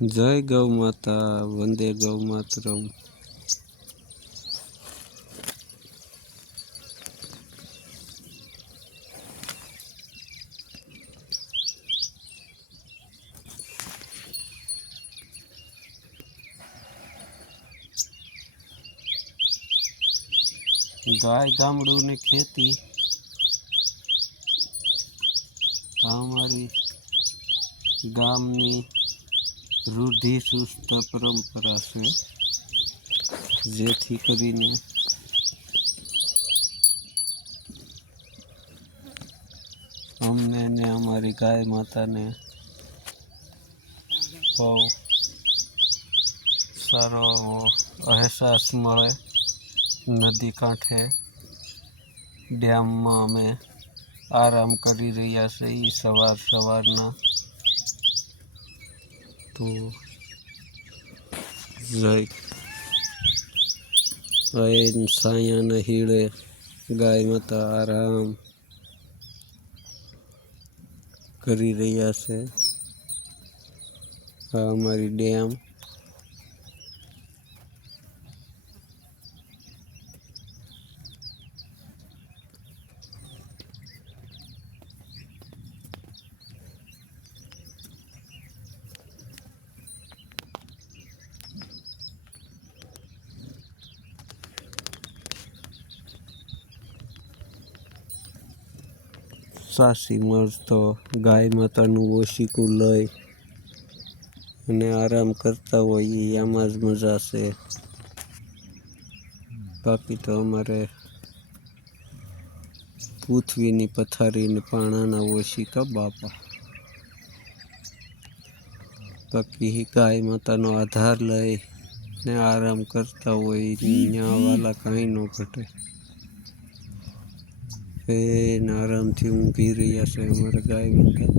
જય ગૌ માતા વંદે ગૌ માતરમ. ગાય ગામડું ને ખેતી અમારી ગામની રૂઢિ સુસ્ત પરંપરા છે જેથી કરીને અમને ને અમારી ગાય માતાને બહુ સારો એવો અહેસાસ મળે નદી કાંઠે ડેમમાં અમે આરામ કરી રહ્યા છીએ સવાર સવારના તો જય. એન સાયાના હીળે ગાય માતા આરામ કરી રહ્યા છે. આ અમારી ડેમ. સાસી મળતો ગાય માતાનું ઓશીકું લઈ અને આરામ કરતા હોય એ આમાં જ મજા છે. બાકી તો અમારે પૃથ્વીની પથારીને પાણાના ઓશિકા બાપા. બાકી ગાય માતાનો આધાર લઈ ને આરામ કરતા હોય ત્યાં વાલા કાંઈ ન ઘટે. એને આરામથી ઊંઘી રહ્યા છે અમારા ગાય માતા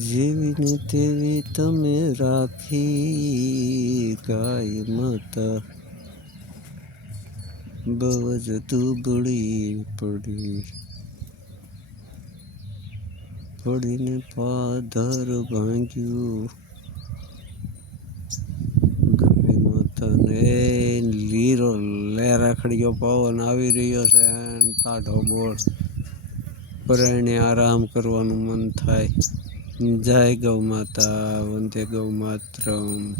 જેવીને તેવી તમે રાખી ગાય માતા બહુ જ દુબળી પડી પડીને પાધર ભાંગ્યું ગાય માતાને લીરો લેરાખડીયો પવન આવી રહ્યો છે ટાઢો બોળ. પ્રાણે આરામ કરવાનું મન થાય. જય ગૌ માતા, વંદે ગૌ માતરમ.